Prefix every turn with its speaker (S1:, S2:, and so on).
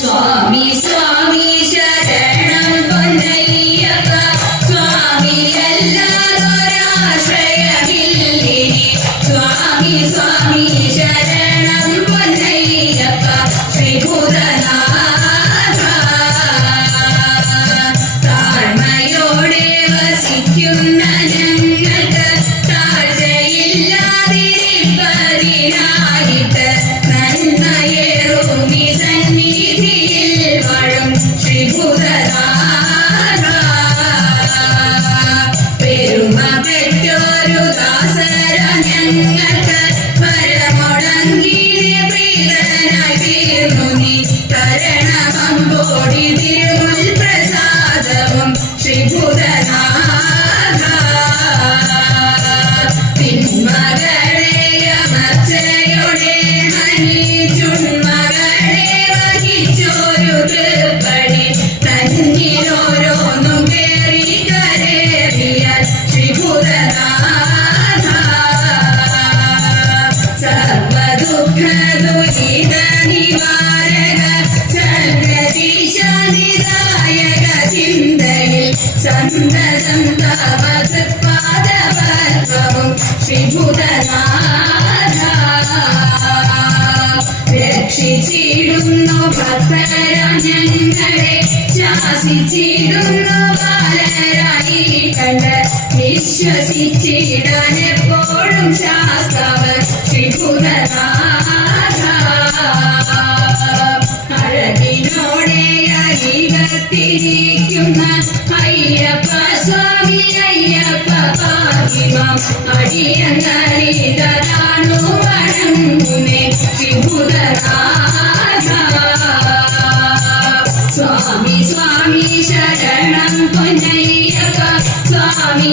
S1: Swami, Swami. തരണമമ്പോടി തിരുമുൽ തവ തൃപ്പാദപത്വവും ശ്രീഭൂതനാഥ രക്ഷിച്ചിടുന്നു ഭക്തരാം ഞങ്ങളെ ശാസിച്ചിടുന്നു ബാലരായി കണ്ട് വിശ്വസിച്ചിടാൻ എപ്പോഴും ശാസ്താവ് ശ്രീഭൂതനാഥ അഴകിനോടെ അരികത്തിരിക്കുന്ന ஐயப்ப சுவாமி ஐயப்ப பாவிவம் அடியங்கரிதரானு வணங்குமே விபுதராதா சுவாமி சுவாமி சரணம் பொன்னையப்ப. சுவாமி